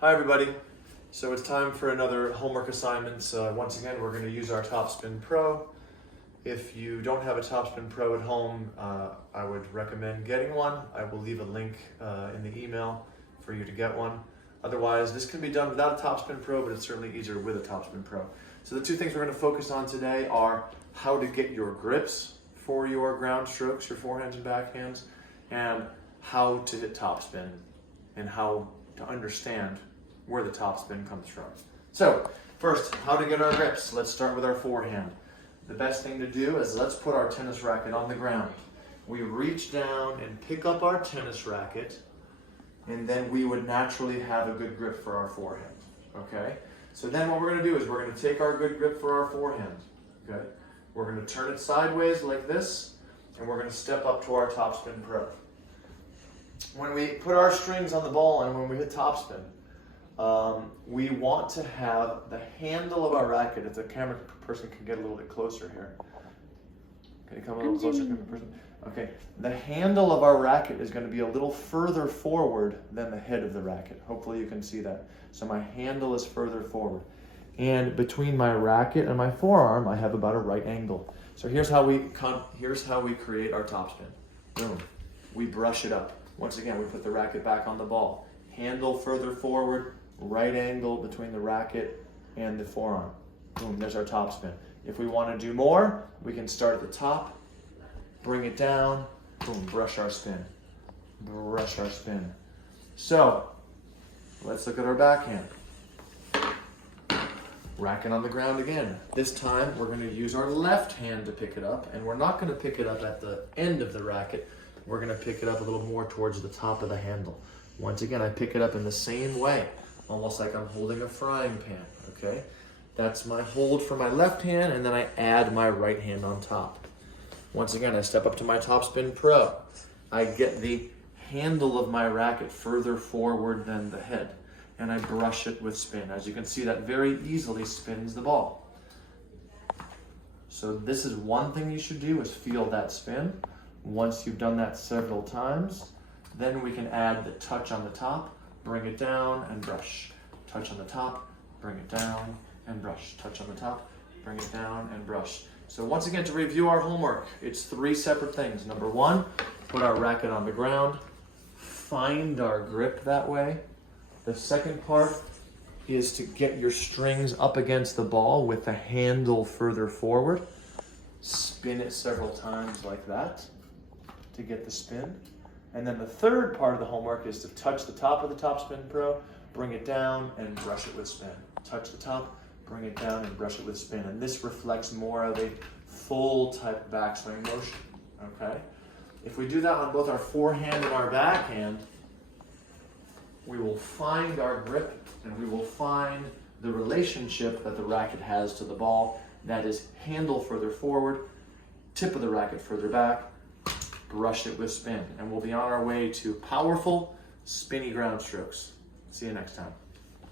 Hi everybody. So it's time for another homework assignment. Once again, we're going to use our Topspin Pro. If you don't have a Topspin Pro at home, I would recommend getting one. I will leave a link in the email for you to get one. Otherwise, this can be done without a Topspin Pro, but it's certainly easier with a Topspin Pro. So the two things we're going to focus on today are how to get your grips for your ground strokes, your forehands and backhands, and how to hit topspin and how to understand where the topspin comes from. So first, how to get our grips. Let's start with our forehand. The best thing to do is let's put our tennis racket on the ground. We reach down and pick up our tennis racket, and then we would naturally have a good grip for our forehand, okay? So then what we're gonna do is we're gonna take our good grip for our forehand, okay? We're gonna turn it sideways like this, and we're gonna step up to our Topspin Pro. When we put our strings on the ball and when we hit topspin, we want to have the handle of our racket, if the camera person can get a little bit closer here. Can you come a little closer, camera person? Okay, the handle of our racket is going to be a little further forward than the head of the racket. Hopefully you can see that. So my handle is further forward. And between my racket and my forearm, I have about a right angle. So here's how we create our topspin. Boom. We brush it up. Once again, we put the racket back on the ball. Handle further forward, right angle between the racket and the forearm. Boom, there's our topspin. If we want to do more, we can start at the top, bring it down, boom, brush our spin. Brush our spin. So, let's look at our backhand. Racket on the ground again. This time, we're going to use our left hand to pick it up, and we're not going to pick it up at the end of the racket. We're going to pick it up a little more towards the top of the handle. Once again, I pick it up in the same way, almost like I'm holding a frying pan, okay? That's my hold for my left hand, and then I add my right hand on top. Once again, I step up to my Topspin Pro. I get the handle of my racket further forward than the head, and I brush it with spin. As you can see, that very easily spins the ball. So this is one thing you should do, is feel that spin. Once you've done that several times, then we can add the touch on the top, bring it down and brush. Touch on the top, bring it down and brush. Touch on the top, bring it down and brush. So once again, to review our homework, it's 3 separate things. Number 1, put our racket on the ground, find our grip that way. The second part is to get your strings up against the ball with the handle further forward. Spin it several times like that to get the spin. And then the third part of the homework is to touch the top of the Topspin Pro, bring it down and brush it with spin. Touch the top, bring it down and brush it with spin. And this reflects more of a full type backswing motion, okay? If we do that on both our forehand and our backhand, we will find our grip and we will find the relationship that the racket has to the ball. That is handle further forward, tip of the racket further back, brush it with spin, and we'll be on our way to powerful, spinny ground strokes. See you next time.